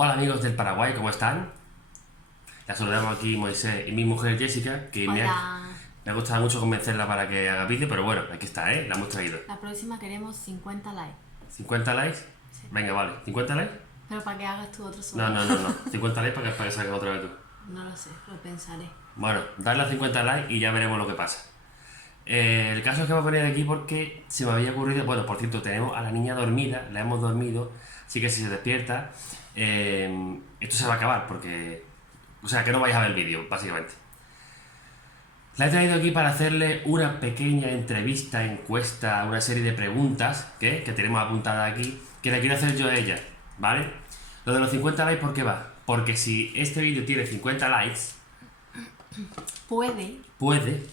Hola amigos del Paraguay, ¿cómo están? La saludamos aquí Moisés y mi mujer Jessica, que Hola. me ha costado mucho convencerla para que haga vídeo, pero bueno, aquí está, ¿eh? La hemos traído. La próxima queremos 50 likes. ¿50 likes? Sí. Venga, vale. ¿50 likes? Pero para que hagas tú otro No, solo. no, no, no. 50 likes para que salga otra vez tú. No lo sé, lo pensaré. Bueno, darle a 50 likes y ya veremos lo que pasa. El caso es que me voy a poner aquí porque se me había ocurrido. Bueno, por cierto, tenemos a la niña dormida, la hemos dormido, así que si se despierta, esto se va a acabar porque. O sea, que no vais a ver el vídeo, básicamente. La he traído aquí para hacerle una pequeña entrevista, encuesta, una serie de preguntas que tenemos apuntadas aquí, que le quiero hacer yo a ella, ¿vale? Lo de los 50 likes, ¿por qué va? Porque si este vídeo tiene 50 likes, puede,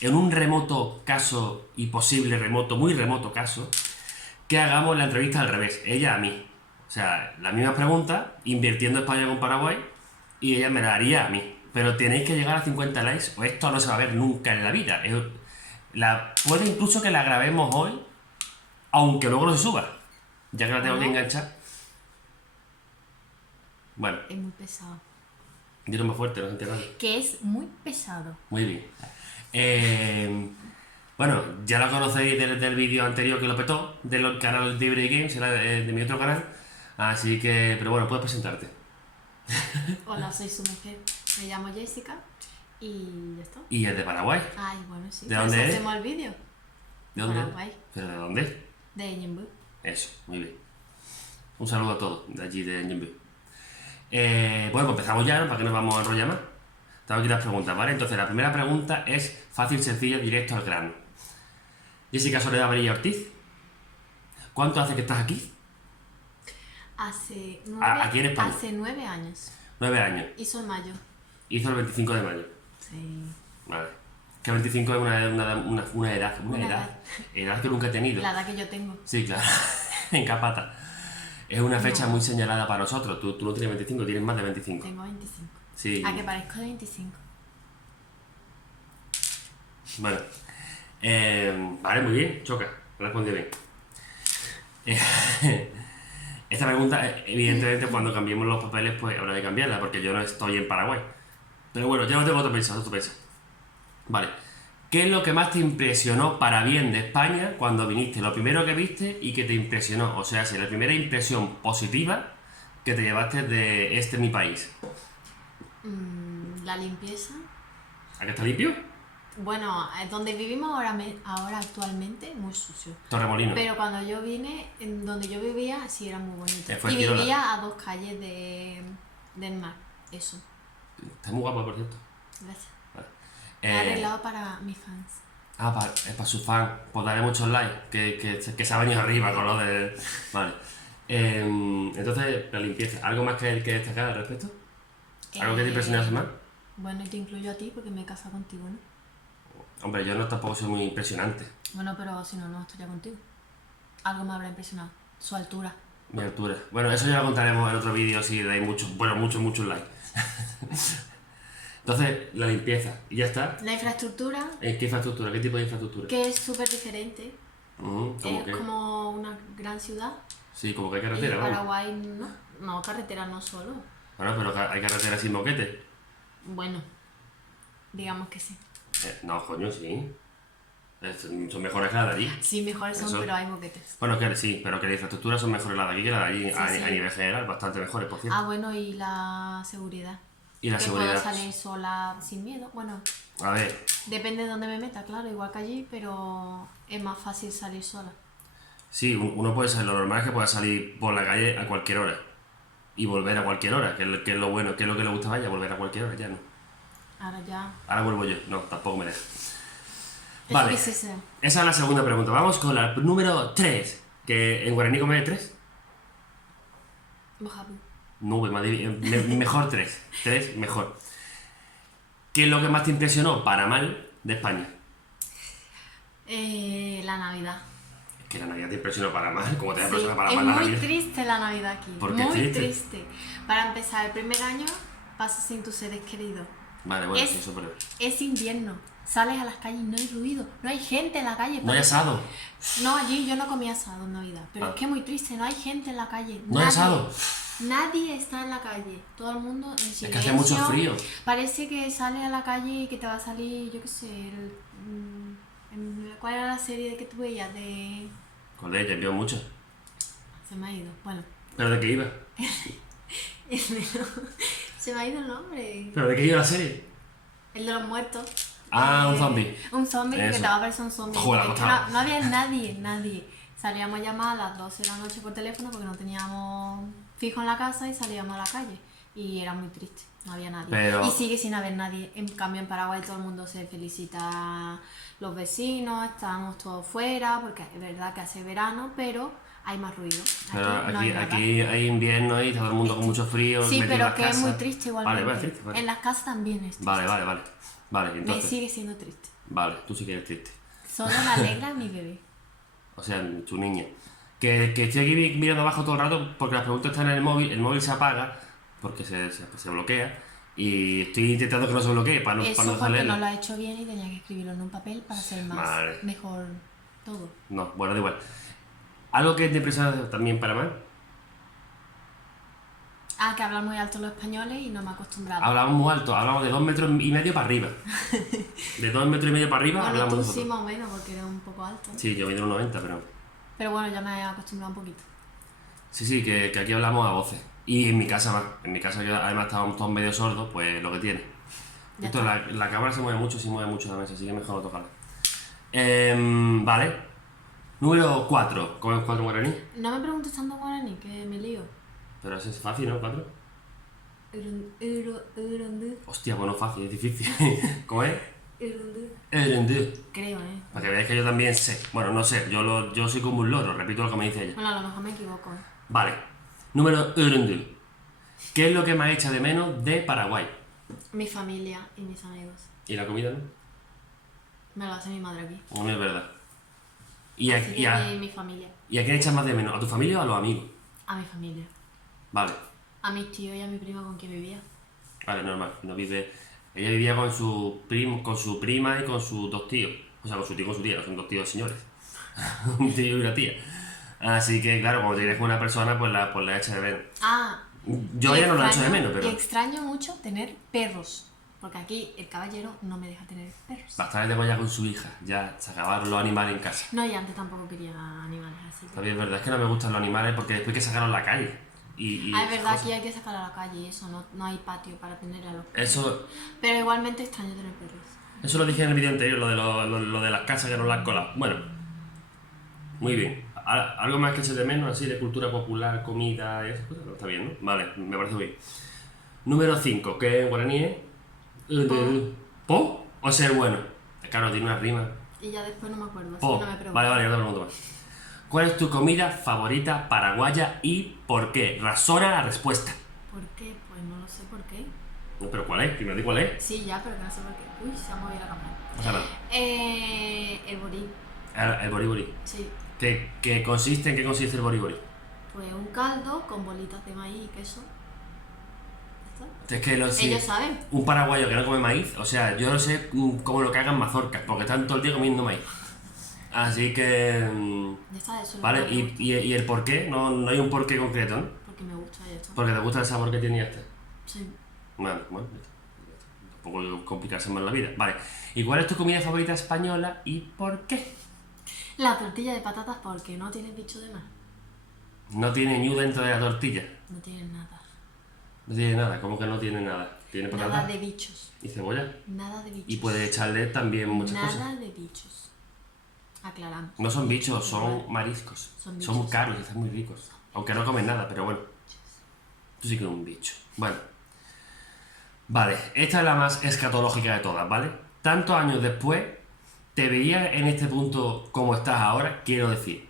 en un remoto caso, y posible remoto, muy remoto caso, que hagamos la entrevista al revés, ella a mí. O sea, las mismas preguntas, invirtiendo España con Paraguay, y ella me la haría a mí. Pero tenéis que llegar a 50 likes o esto no se va a ver nunca en la vida. Puede incluso que la grabemos hoy, aunque luego no se suba. Ya que la tengo que enganchar. Bueno, Es muy pesado. dilo más fuerte, no se entiende. Que es muy pesado. Muy bien. Bueno, ya la conocéis del vídeo anterior que lo petó, del canal de Libre Games, de mi otro canal. Así que, pero bueno, puedes presentarte. Hola, soy su mujer. Me llamo Jessica y ya está. Y es de Paraguay. Ay, bueno, sí. ¿De por dónde eso es? hacemos el vídeo. ¿De dónde? Paraguay. ¿Pero de dónde? De Ñemby. Eso, muy bien. Un saludo a todos de allí de Ñemby. Bueno, pues empezamos ya, ¿no? Para que nos vamos a enrollar más. Tengo aquí las preguntas, ¿vale? Entonces, la primera pregunta es fácil, sencilla, directo al grano. Jessica Soledad Varilla Ortiz, ¿cuánto hace que estás aquí? Hace Aquí en España. Hace 9 años. 9 años. Hizo en mayo. Hizo el 25 de mayo. Sí. Vale. Que 25 es una edad que nunca he tenido. La edad que yo tengo. Sí, claro. En capata. Es una fecha muy señalada para nosotros. Tú no tienes 25, tienes más de 25. Tengo 25. Sí. A que parezco de 25. Bueno. Vale, muy bien. Choca. Respondió bien. Esta pregunta, evidentemente, cuando cambiemos los papeles, pues habrá de cambiarla, porque yo no estoy en Paraguay. Pero bueno, ya lo tengo todo pensado, tú piensas. Vale. ¿Qué es lo que más te impresionó para bien de España cuando viniste? Lo primero que viste y que te impresionó. O sea, si la primera impresión positiva que te llevaste de mi país. La limpieza. ¿A que está limpio? Bueno, donde vivimos ahora actualmente, muy sucio. Torremolinos. Pero cuando yo vine, en donde yo vivía, sí era muy bonito. Fue Y Girola. vivía a 2 calles del mar. Eso. Está muy guapo, por cierto. Gracias. Vale. He arreglado para mis fans. Para sus fans. Pues daré muchos likes. Que se ha venido arriba con lo de. Vale. Entonces, la limpieza. ¿Algo más que destacar al respecto? ¿Algo que te impresionase más? Bueno, y te incluyo a ti porque me he casado contigo, ¿no? Hombre, yo no tampoco soy muy impresionante. Bueno, pero si no, no estoy ya contigo. Algo me habrá impresionado. Su altura. Mi altura. Bueno, eso ya lo contaremos en otro vídeo si dais muchos likes. Entonces, la limpieza. Y ya está. La infraestructura, ¿Qué infraestructura? ¿Qué tipo de infraestructura? que es súper diferente. ¿Cómo Es qué? como una gran ciudad. Sí, como que hay Y carretera, vamos. Paraguay no. No, carretera no solo. Bueno, pero hay carretera sin moquete. Bueno, digamos que sí. No, coño, sí. Son mejores que las de allí. Sí, mejores son, Eso. pero hay boquetes. Bueno, que sí, pero que las infraestructuras son mejores las de aquí que las de allí. Sí, a sí. nivel general, bastante mejores, por cierto. Ah, bueno, y la seguridad. Y la que seguridad. puedo salir sola sin miedo. Bueno, A ver, depende de dónde me meta, claro, igual que allí, pero es más fácil salir sola. sí, uno puede salir. Lo normal es que pueda salir por la calle a cualquier hora. Y volver a cualquier hora, que es lo bueno, que es lo que le gusta a ella, volver a cualquier hora, ya no. Ahora ya. Ahora vuelvo yo. No, tampoco me deja. Eso Vale. que sí sea. Esa es la segunda pregunta. Vamos con la número 3. Que en guaraní come 3. Mojabu. Nube, mejor 3. 3, mejor. ¿Qué es lo que más te impresionó, para mal, de España? La Navidad. Es que la Navidad te impresionó para mal. ¿Cómo te Sí, impresionó para es mal la muy Navidad? triste la Navidad aquí. ¿Por qué muy triste? Para empezar, el primer año pasas sin tus seres queridos. Vale, bueno, Es- sí, eso pero. Es invierno. Sales a las calles y no hay ruido. No hay gente en la calle. No hay asado. No, allí yo no comía asado en Navidad. Pero Ah. es que es muy triste. No hay gente en la calle. No hay nadie. asado. Nadie está en la calle, todo el mundo en silencio. Es que hace mucho frío. Parece que sale a la calle y que te va a salir, yo qué sé, ¿cuál era la serie que tú veías? Con ella, vio mucho. Se me ha ido, bueno. ¿Pero de qué iba? Se me ha ido el nombre. ¿Pero de qué iba la serie? El de los muertos. Un zombie. Un zombie que Eso. te va a parecer un zombie. Joder, Porque claro. no había nadie. Salíamos a llamar a las 12 de la noche por teléfono porque no teníamos fijo en la casa y salíamos a la calle. Y era muy triste, no había nadie. Pero- Y sigue sin haber nadie. En cambio en Paraguay todo el mundo se felicita, los vecinos, estamos todos fuera, porque es verdad que hace verano, pero hay más ruido. Pero no hay nada. aquí hay invierno y todo el mundo con mucho frío. Sí, metido en pero las que es casas. muy triste igualmente. Vale, triste. Vale. En las casas también es triste. Vale. Vale, Me entonces. sigue siendo triste. Vale, tú sí que eres triste. Solo me alegra mi bebé. O sea, tu niña. Que estoy aquí mirando abajo todo el rato porque las preguntas están en el móvil se apaga porque se bloquea y estoy intentando que no se bloquee para no Eso dejar porque leerlo. no lo ha hecho bien y tenía que escribirlo en un papel para ser más Vale. mejor todo. No, bueno, da igual. Algo que te impresiona también para mal. Que hablan muy alto los españoles y no me he acostumbrado. Hablamos muy alto, hablamos de 2,5 metros para arriba. De 2,5 metros para arriba Bueno, hablamos tú nosotros. sí más o menos porque eres un poco alto. Sí, yo mido 1,90, pero... Pero bueno, ya me he acostumbrado un poquito. Sí, que aquí hablamos a voces. Y en mi casa más. En mi casa, que además estábamos todos medio sordos, pues lo que tiene. Ya Esto, está. la cámara se mueve mucho la mesa, así que mejor no tocarla. Vale. Número 4. ¿Cómo es 4 guaraní? No me preguntes tanto guaraní, que me lío. Pero ese es fácil, ¿no? 4. Urundú. Hostia, bueno, fácil, es difícil. ¿Cómo es? Urundú. Creo, Para que veáis que yo también sé. Bueno, no sé, yo soy como un loro, repito lo que me dice ella. Bueno, a lo mejor me equivoco. Vale. Número Urundú. ¿Qué es lo que más echa de menos de Paraguay? Mi familia y mis amigos. ¿Y la comida, no? Me lo hace mi madre aquí. No es verdad. ¿Y a, Así y a- que mi familia. ¿Y a quién echas más de menos? ¿A tu familia o a los amigos? A mi familia. Vale, A mis tíos y a mi prima con quien vivía. vale, normal. No vive... Ella vivía con su prima y con sus 2 tíos. O sea, con su tío y con su tía, no son 2 tíos señores. Un tío y una tía. Así que, claro, cuando tienes con una persona, pues la echas de menos. Yo y ya no la echo de extraño- menos, pero... Y extraño mucho tener perros. Porque aquí el caballero no me deja tener perros. Bastante de ya con su hija. Ya se acabaron los animales en casa. No, y antes tampoco quería animales así. También es verdad, es que no me gustan los animales porque después hay que sacarlos a la calle. Y Es esas verdad, cosas. aquí hay que sacar a la calle y eso, no hay patio para tener a los perros. Eso, Pero igualmente extraño tener perros. eso lo dije en el vídeo anterior, lo de las casas que no las han colado. Bueno, muy bien. ¿Algo más que eches de menos, así de cultura popular, comida y esas cosas? No, está bien, ¿no? Vale, me parece bien. Número 5, que en guaraní es... ¿Po? O ser bueno. Claro, tiene una rima. Y ya después no me acuerdo, así Po. que no me pregunto. Vale, ya te pregunto más. ¿Cuál es tu comida favorita paraguaya y por qué? Razona la respuesta. ¿Por qué? Pues no lo sé por qué. No, pero ¿cuál es? Primero di cuál es. Sí, ya, pero que no sé por qué. Uy, se ha movido la cámara. O sea, no. El borí, El boribori. sí. ¿En qué consiste el boribori? Pues un caldo con bolitas de maíz y queso. ¿Ya está? Es que si Ellos saben. un paraguayo que no come maíz, o sea, yo no sé cómo lo que hagan mazorcas, porque están todo el día comiendo maíz. Así que... Ya está, eso es lo Vale, que me gusta. y el por qué, no hay un porqué concreto, ¿no? Porque me gusta y ya está. Porque te gusta el sabor que tiene este. Sí. Bueno, ya está. Tampoco hay que complicarse más la vida. Vale, ¿y cuál es tu comida favorita española y por qué? La tortilla de patatas porque no tiene bicho de más. No tiene ñu dentro de la tortilla. No tiene nada. No tiene nada, ¿cómo que no tiene nada? Tiene Nada patata de bichos. y cebolla. Nada de bichos. Y puede echarle también muchas Nada cosas. de bichos. Aclaramos. No son bichos, son mariscos. Son Son bichos. caros y están muy ricos. Aunque no comen nada, pero bueno. Tú sí que eres un bicho. Bueno. Vale, esta es la más escatológica de todas, ¿vale? Tantos años después, ¿te veías en este punto como estás ahora? Quiero decir,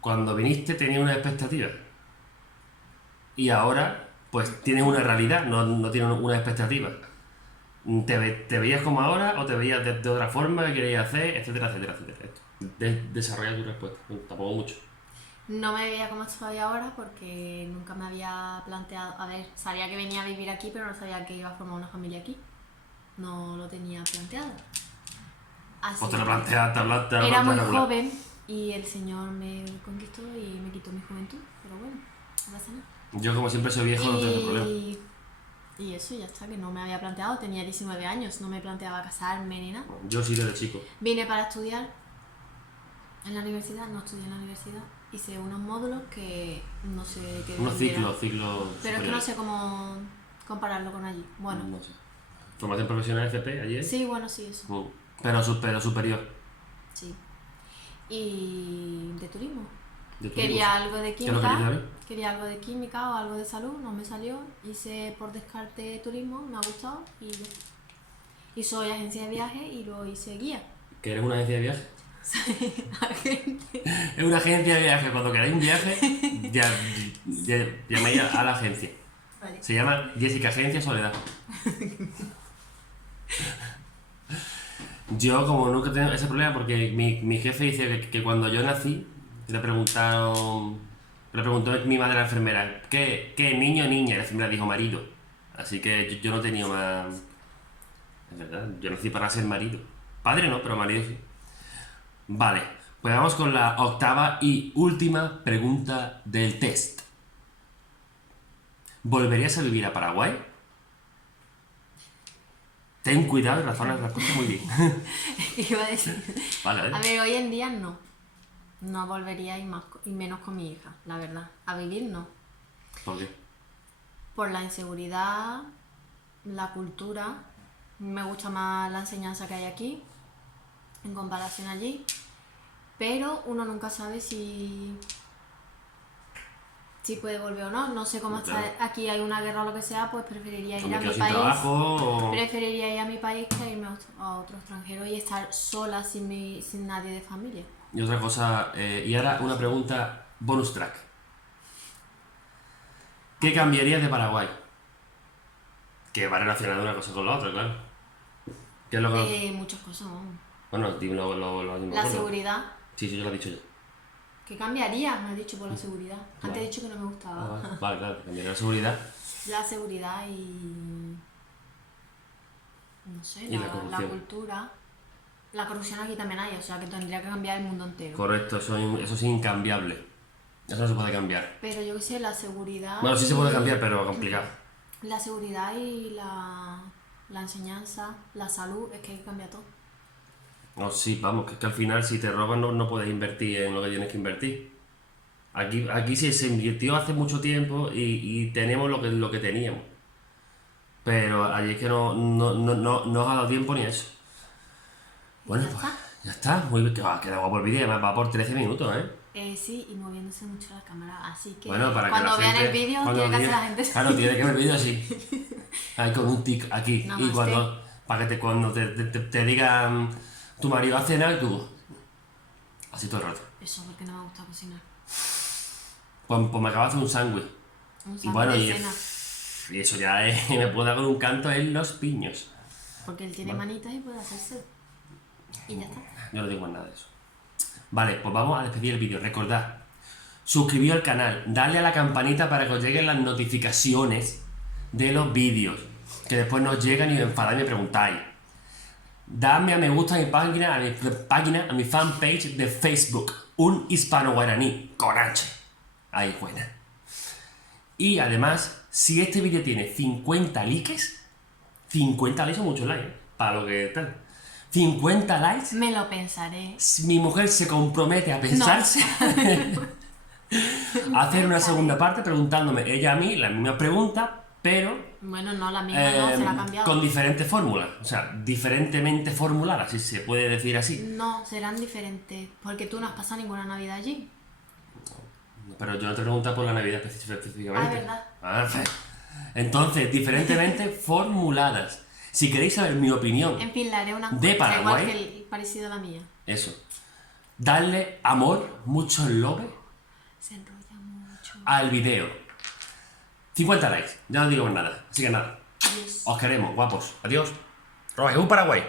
cuando viniste tenías una expectativa. Y ahora, pues tienes una realidad, no tienes una expectativa. ¿Te veías como ahora o te veías de otra forma que querías hacer, etcétera, etcétera, etcétera? Desarrolla tu respuesta, tampoco mucho. No me veía como estoy ahora porque nunca me había planteado. A ver, sabía que venía a vivir aquí, pero no sabía que iba a formar una familia aquí. No lo tenía planteado. Así Pues te lo que planteas, te lo era planteas muy regular. joven y el Señor me conquistó y me quitó mi juventud. Pero bueno, no pasa nada. Yo como siempre soy viejo no tengo problema. Y eso ya está, que no me había planteado. Tenía 19 años, no me planteaba casarme ni nada. Yo sí desde chico. Vine para estudiar en la universidad, no estudié en la universidad. Hice unos módulos que no sé qué Unos decir era. ciclos Pero es que no superiores. sé cómo compararlo con allí. Bueno, No sé. Formación profesional FP ayer. sí, bueno, sí, eso. Pero superior. Sí. Y de turismo. De Quería algo de ¿Qué es lo que querías química, ver? quería algo de química o algo de salud, no me salió. Hice por descarte turismo, me ha gustado y ya. Y soy agencia de viaje y luego hice guía. ¿Que eres una agencia de viaje? Agente. Es una agencia de viaje. Cuando queráis un viaje, llamáis a la agencia. Vale. Se llama Jessica Agencia Soledad. Yo como nunca he tenido ese problema porque mi jefe dice que cuando yo nací le pregunto mi madre a la enfermera ¿qué niño o niña? Y la enfermera dijo marido. Así que yo no he tenido más... Es verdad, yo nací para ser marido. Padre no, pero marido sí. Vale, pues vamos con la octava y última pregunta del test. ¿Volverías a vivir a Paraguay? Ten cuidado y razona las cosas muy bien. Iba a decir. Vale, A ver, hoy en día no. No volvería y menos con mi hija, la verdad. A vivir no. ¿Por qué? Por la inseguridad, la cultura. Me gusta más la enseñanza que hay aquí en comparación allí. Pero uno nunca sabe si puede volver o no. No sé cómo Claro. está aquí, hay una guerra o lo que sea, pues preferiría ir ¿O me a mi quedo sin país. trabajo o...? Preferiría ir a mi país que irme a otro extranjero y estar sola sin nadie de familia. Y otra cosa, y ahora una pregunta bonus track. ¿Qué cambiarías de Paraguay? Que va relacionado una cosa con la otra, claro. ¿Qué es lo que...? Muchas cosas, vamos. Bueno, dime lo La mejor. seguridad. Sí, ya lo he dicho yo. ¿Qué cambiaría? Me has dicho por la seguridad. Antes Vale. he dicho que no me gustaba. Vale, claro, cambiaría la seguridad. La seguridad y... No sé, Y la la corrupción. cultura. La corrupción aquí también hay, o sea que tendría que cambiar el mundo entero. Correcto, eso es incambiable. Eso no se puede cambiar. Pero yo qué sé, la seguridad... Bueno, sí se puede cambiar, pero complicado. La seguridad y la enseñanza, la salud, es que cambia todo. No, sí, vamos, que es que al final si te roban no puedes invertir en lo que tienes que invertir. Aquí sí se invirtió hace mucho tiempo y tenemos lo que teníamos. Pero allí es que no os ha dado tiempo ni eso. Bueno, Ya pues está. ya está. Muy bien, queda guapo el vídeo, además va por 13 minutos, ¿eh? Sí, y moviéndose mucho la cámara, así que Bueno, para que cuando la vean gente, el vídeo cuando tiene que hacer diga- la gente... Claro, tiene que ver el vídeo así. Ahí con un tic aquí. Namaste. Y para que cuando te digan tu marido ha cenado y tú... Así todo el rato. Eso porque no me gusta cocinar. Pues me acabo de hacer un sándwich. Un Y sándwich bueno, de y cena. eso ya es, me puedo dar con un canto en los piños. Porque él tiene manitas y puede hacerse. Y ya está. Yo no digo más nada de eso. Vale, pues vamos a despedir el vídeo. Recordad, suscribíos al canal, darle a la campanita para que os lleguen las notificaciones de los vídeos. Que después nos llegan y os enfadáis y me preguntáis. Dadme a me gusta a mi página, a mi fanpage de Facebook. Un hispano guaraní con H. Ahí buena. Y además, si este vídeo tiene 50 likes, 50 likes son muchos likes, para lo que tal. 50 likes, Me lo pensaré. mi mujer se compromete a pensarse a hacer una segunda parte preguntándome ella a mí la misma pregunta, pero Bueno, no, la misma no, se la ha cambiado. con diferentes fórmulas, o sea, diferentemente formuladas, si se puede decir así. No, serán diferentes. Porque tú no has pasado ninguna Navidad allí. Pero yo no te pregunto por la Navidad específicamente. verdad. Pues. Entonces, diferentemente formuladas. Si queréis saber mi opinión, En fin, le haré una De encuesta, igual Paraguay. que el parecido a la mía. eso. Darle amor, mucho love Se enrolla mucho. al video. 50 likes, ya no digo más nada. Así que nada, Adiós. os queremos, guapos. Adiós. Robajú Paraguay.